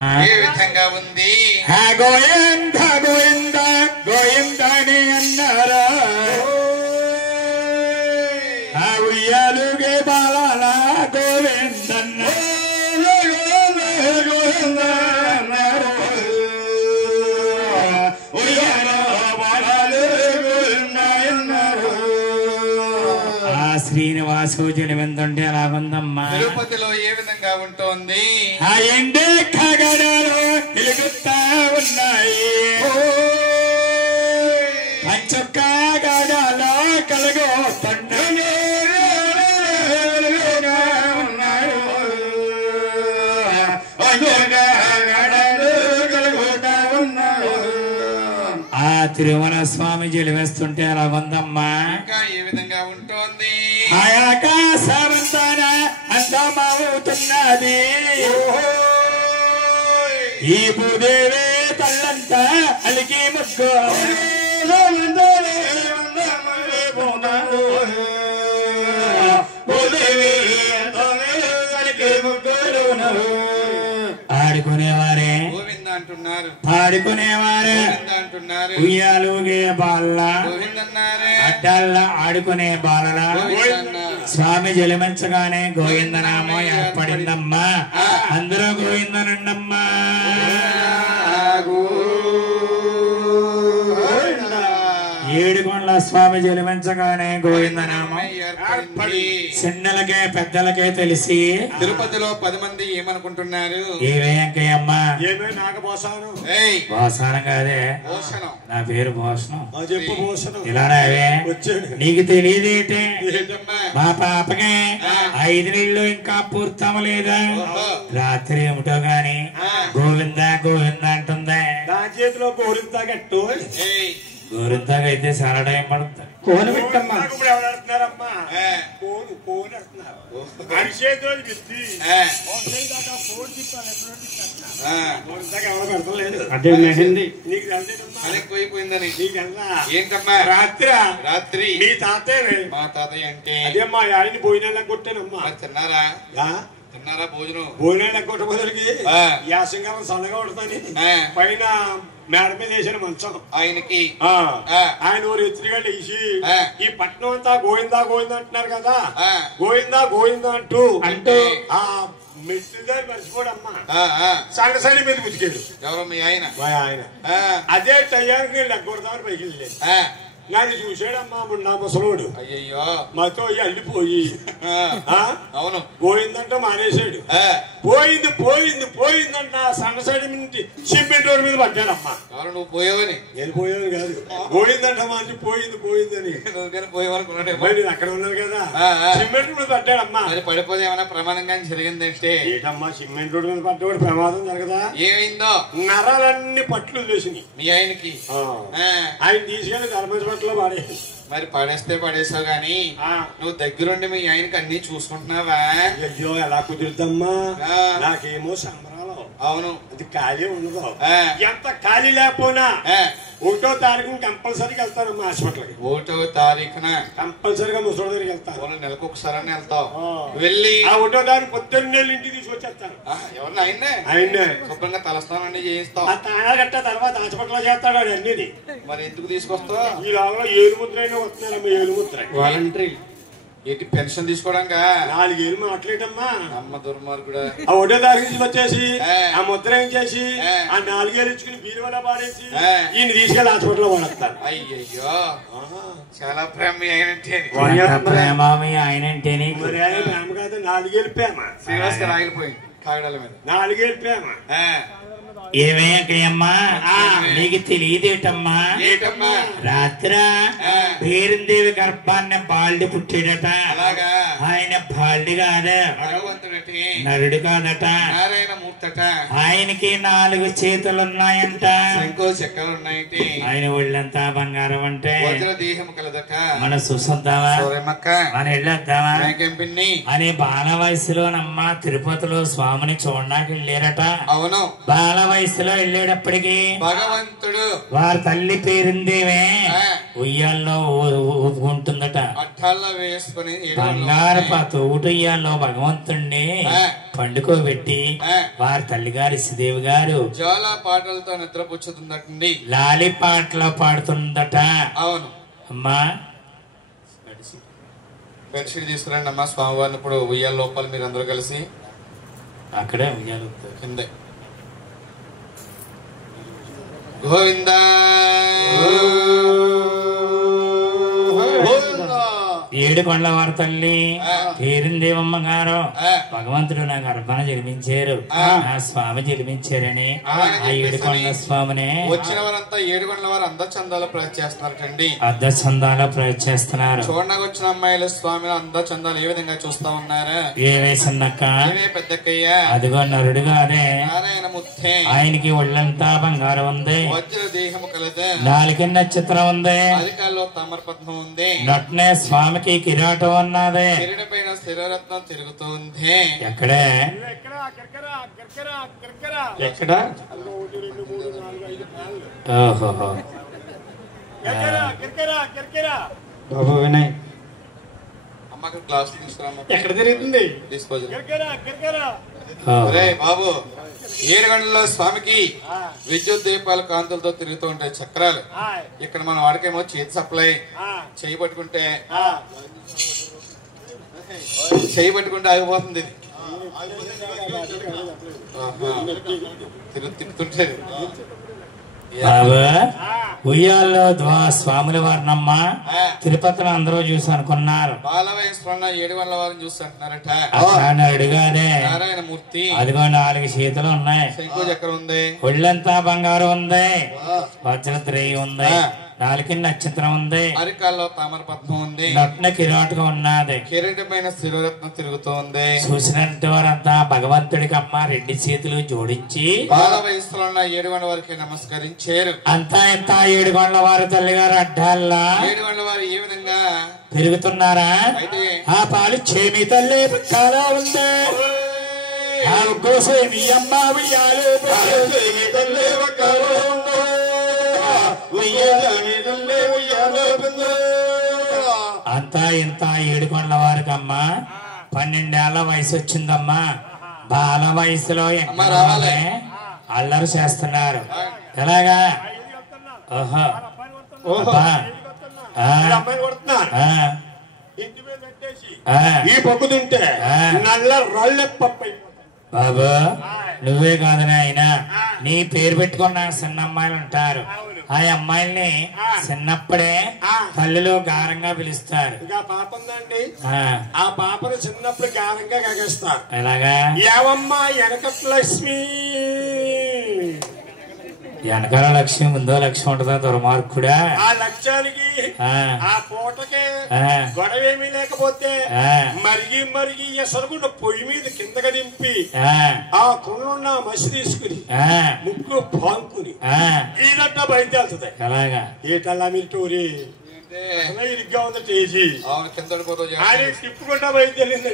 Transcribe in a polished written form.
ఏ విధంగా ఉంది? గోవింద గోవింద గోవిందని అన్నారా ఉయ్యాలుగే బాల గోవిందన్న గోవింద అన్నారు శ్రీనివాసు జలవిందుంటే అలాగుందమ్మా. తిరుపతిలో ఏ విధంగా ఉంటోంది? ఆ ఎండే ఖగడాలు వెలుగుతా ఉన్నాయి, పంచొక్క గడాల కలుగుతున్నాడు ఆ తిరుమల స్వామి జలివేస్తుంటే అలాగుందమ్మా. ఇంకా ఏ విధంగా ఉంటోంది? ఆకాశమంతాన అందమవుతున్నది, ఈ భూదేవి తల్లంతా అలికి ముగ్గు ఆడుకునేవారే గోవింద అంటున్నారు, పాడుకునేవారే గోవింద అంటున్నారు, ఉయ్యాలుగే బాల గోవింద అన్నారే, అడ్డాల్లో ఆడుకునే బాలల గోవింద అన్నారు. స్వామి జలిమించగానే గోవిందనామం ఏర్పడిందమ్మా. అందరూ గోవిందనండమ్మా. ఏడుకొండల స్వామి జలిమించగానే గోవిందనామం ఏర్పడింది. చిన్నలకే పెద్దలకే తెలిసి తిరుపతిలో 10 మంది ఏమనుకుంటున్నారు? ఏవే వెంకయ్యమ్మ ఏమే నాగభూషణం ఏయ్ భోసనం కాదే, భూషణం. నా పేరు భోసనం. చెప్పు భూషణం ఇలానే వచ్చాడు. నీకు తెలియదేంటి? ఏంటమ్మా? మా పాపకి 5 నెలలు ఇంకా పూర్తమలేదా? రాత్రి ఏమిటో గాని గోవింద గోవింద అంటుంది. నా చేతిలో కోరింతా గట్టు ఏయ్ గోవిందకైతే చాలా టైం పడుతుంది. కోను పెట్టమ్మా. ఇప్పుడు ఎవరు ఆడుతున్నారమ్మా? ఏ, కోను కోను ఆడుతున్నారు. అరిచేతిలో పెట్టి ఏ, దాకా ఫోన్ తిప్పాలి. ఆ, కోరింతాక ఎవరు పెడతలేదు. అదే లేదండి. నీకు తెలిసేదమ్మా. అది ఎక్కువైపోయిందని. నీకు తెలుసా? ఏంటమ్మా? రాత్రి రాత్రి నీ తాతయ్య మా తాతయ్య అంటే అదే మా ఆయన భోజనాలు కొట్టానమ్మా. మరి తిన్నారా? ఆ? తిన్నారా భోజనం? భోజనాలు కొట్టబోదరికి ఆ. యాసంగా సన్నగా ఉంటుందని ఆ. పైన మేడ మీద వేసిన మంచం ఆయనకి ఆ. ఆ. ఆయన ఊరు ఎత్తుగా లేచి ఆ. ఈ పట్నం అంతా గోవిందా గోవిందా అంటున్నారు కదా, ఆ. గోవిందా గోవిందా అంటూ అంటూ ఆ మెట్టు దారి మర్చిపోడమ్మా. ఆ, ఆ. సడి మీద బతికాడు ఎవరు మీ ఆయన? మా ఆయన. ఆ, అదే టయానికి లెగ్గొడతామని పైకి వెళ్ళాడు. ఆ. నన్ను చూసాడమ్మా నా ముసలోడు అయ్యయ్యో. మాతో అల్లిపోయి ఆ, అవును. గోవిందంటే మానేశాడు. ఆ, పోయింది పోయింది పోయిందంట సన్నసడి నుంచి సిమెంట్ రోడ్డు మీద పడ్డాడమ్మా. ఎవరు నువ్వు పోయావని? నేను పోయాను కాదు, పోయిందంట మంచి పోయింది పోయిందని. నువ్వు కానీ పోయావనుకున్నాడేమో. మరి నేను అక్కడ ఉన్నాను కదా, ఆ, ఆ. సిమెంట్ మీద పడ్డాడమ్మా. మరి పడిపోతే ఏమైనా ప్రమాదంగా జరిగిందంటే? ఏంటమ్మా సిమెంట్ రోడ్డు మీద పడ్డాడు ప్రమాదం జరగదా? ఏమైందో? నరాలన్నీ పట్లు లేచినాయి. మీ ఆయనకి? ఆ. ఆ, ఆయన తీసుకెళ్లి ధర్మపట్లో పాడే. మరి పడేస్తే పడేసావు గాని నువ్వు దగ్గరుండి మీ ఆయనకి అన్ని చూసుకుంటున్నావా? అయ్యో ఎలా కుదురుద్దమ్మా, ఆ. నాకేమో సంబరాలు. అవును. అది ఖాళీ ఉండదు. ఆ. ఎంత ఖాళీ లేకపోయినా ఆ, 1వ తారీఖున కంపల్సరీగా వెళ్తానమ్మా హాస్పిటల్కి. 1వ తారీఖున కంపల్సరీగా ముసలి దగ్గరికి వెళ్తాను. పోనీ నెలకు ఒకసారి వెళ్తావు. ఆ. వెళ్ళి ఆ 1వ తారీఖు పొద్దున్నే ఇంటికి తీసుకొచ్చేస్తాను. ఎవరిని? ఆయన్నే ఆయన్నే శుభ్రంగా తలస్నానం చేయిస్తావు. ఆ తాళ గట్ట తర్వాత హాస్పిటల్లో చేస్తాడు వాడు అన్నిది. మరి ఎందుకు తీసుకొస్తావు? ఈ లోపల ఏలుముద్ర అయినా వస్తున్నారమ్మా, ఏలుముద్ర వాలంటరీ ఏంటి? పెన్షన్ తీసుకోవడంగా? 4 ఏళ్ళు మాట్లాడమ్మా. అమ్మ దుర్మార్గుడా. ఆ 1వ తారీఖు నుంచి వచ్చేసి ఆ. ఆ ముద్ర ఏం చేసి ఆ. ఆ 4 ఏళ్ళు ఇచ్చుకుని బీరువాలో పాడేసి ఆ. ఈయన తీసుకెళ్లి హాస్పిటల్లో పడేస్తాను. అయ్యయ్యో, చాలా ప్రేమ మీ ఆయనంటే. ప్రేమ మీ ఆయన అంటే నీకు? మరి ఆయన ప్రేమ కాదు, 4 ఏళ్ళు ప్రేమ. శ్రీనివాస్ గారు ఆగిలిపోయింది కాగడాల మీద. 4 ఏళ్ళు ప్రేమ. ఆ, ఏమే వెంకయ్యమ్మా నీకు తెలియదేటమ్మా? ఏంటమ్మా? రాత్ర ఆ. పేరుందేవి గర్భాన్ని బాల్డి పుట్టాడట. అలాగా? ఆయన బాల్డి కాదా, భగవంతుడి నరుడు కాదట. నారాయణ మూర్తట. ఆయనకి 4 చేతులున్నాయంట. శంకు చక్కెలు ఉన్నాయంటే. ఆయన ఒళ్ళంతా బంగారం అంటే వజ్ర దేహం కలదట. మన చూసొద్దామా, సూర్యమక్క మన వెళ్ళొద్దామా కెంపిన్ని అని బాల వయసులోనమ్మ తిరుపతిలో స్వామిని చూడడానికి వెళ్ళారట. అవును. బాల వయసులో వెళ్ళేటప్పటికి భగవంతుడు వారి తల్లి పేరుందేమే ఆ. ఉయ్యాల్లో ఊపుకుంటుందట. పట్టాల్లో వేసుకుని బంగారు తోటు ఉయ్యాల్లో భగవంతుణ్ణి పండుకోబెట్టి వారి తల్లిగారి శ్రీదేవి గారు చాలా పాటలతో నిద్రపుచ్చుతుందటండి. లాలి పాటలో పాడుతుందట. అవును అమ్మా బెడ్షీట్ తీసుకురండి అమ్మా స్వామివారిని. ఇప్పుడు ఉయ్యాల లోపల మీరు అందరూ కలిసి అక్కడే ఉయ్యాలు కిందే. గోవిందా ఏడు కొండల వారి తల్లి పేరుందేవమ్మ గారు భగవంతుడు నాకు అర్పణ జన్మించారు, ఆ స్వామి జన్మించారని ఆ ఏడు కొండల స్వామిని వచ్చిన వారంతా ఏడు కొండల వారు అందచందాల ప్రయత్నం చేస్తున్నారటండి. అర్ధచందాల ప్రయత్నం చేస్తున్నారు. చూడడానికి వచ్చిన అమ్మాయిలు స్వామిని అందచందాలు ఏ విధంగా చూస్తా ఉన్నారు. ఏ వేసన్నక్క పెద్దక్కయ్య అదిగో నరుడుగానే నారాయణమూర్తి. ఆయనకి ఒళ్ళంతా బంగారం ఉంది, వజ్ర దేహము కలదు, నాలుగు నక్షత్రం ఉంది, అధికారులో తామర పద్మం ఉంది, నట్నే స్వామికి కిరీటం ఉన్నది, కిరీటపైన స్థిరరత్నం తిరుగుతుంది. ఎక్కడే ఎక్కడ ఓహో బాబు వినయ్ అమ్మకి గ్లాస్ తీసుకురామ్మా. ఎక్కడ తిరుగుతుంది డిస్పోజల్. బాబు ఏడు గంటల స్వామికి విద్యుత్ దీపాల కాంతులతో తిరుగుతూ ఉంటాయి చక్రాలు. ఇక్కడ మనం వాడికేమో చేతి సప్లై చేయి పట్టుకుంటే ఆగిపోతుంది. ఇది తిప్పుతుంటే బాబు ఉయ్యాల్లో స్వాముల వారినమ్మ తిరుపతిలో అందరూ చూసి అనుకున్నారు. బాలవయస్సులో ఏడు గంటల వారిని చూసి అంటున్నారట. అడిగానే నారాయణమూర్తి. అదిగో 4 చేతులు ఉన్నాయి, శంకు చక్రం ఉంది, ఒళ్ళంతా బంగారం ఉంది, వజ్రద్రేయి ఉంది, 4 నక్షత్రం ఉంది, అరికాల్లో తామర పద్మం ఉంది, నట్న కిరీటం ఉన్నది, కిరీటమైన స్థిరరత్నం తిరుగుతోంది. చూసినట్టు వారంతా భగవంతుడికి అమ్మ 2 చేతులు జోడించి బాల వయస్సులో ఉన్న ఏడు గంటల వారికి నమస్కరించారు. అంతా ఇంత 7 కొండల వారి తల్లిగారు అడ్డాల్లా 7 గంటల వారు ఏ విధంగా పెరుగుతున్నారా. అయితే ఆ పాలు చేమి తల్లి చాలా ఉంది, ఆ కోసం మీ అమ్మ ఉయ్యాలు అంతా ఇంత 7 కొండల వారికి అమ్మ 12 ఏళ్ల వయసు వచ్చిందమ్మా. బాల వయసులో అల్లరి చేస్తున్నారు. ఎలాగా ఓహో ఈ పప్పు తింటే నల్ల రాళ్ళెప్పై. బాబు నువ్వే కాదు నాయన, నీ పేరు పెట్టుకున్న చిన్న అమ్మాయిలు ఉంటారు, ఆ అమ్మాయిల్ని చిన్నప్పుడే తల్లిలో గారంగా పిలుస్తారు. పాప ఉందండి, ఆ పాపను చిన్నప్పుడు గారంగా కగేస్తారు. ఎలాగా ఏవమ్మా వెనకట్ లక్ష్మి, వెనకాల లక్ష్యం ముందో లక్ష్యం ఉంటుందా దుర్మార్గుడా. ఆ లక్ష్యానికి ఆ పూటకే గొడవ ఏమీ లేకపోతే మరిగి ఎసరుగుండ పొయ్యి మీద కిందగా దింపి ఆ కుండున్న మసి తీసుకుని ముక్కు పాంకుని ఇదంతా బయలుదేరుతుంది. అలాగా ఏటల్లా మీరు టూరి ఇరిగ్గా ఉంది టేజీ కింద తిప్పుకుంటా బయలుదేరింది.